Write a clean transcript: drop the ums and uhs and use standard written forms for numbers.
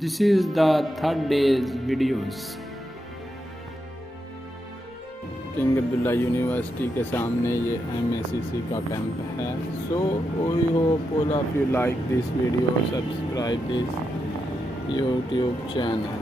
This is the third day's videos. King Abdullah University के सामने ये MACC का कैंप है. So we hope all of you like this video, subscribe this YouTube channel.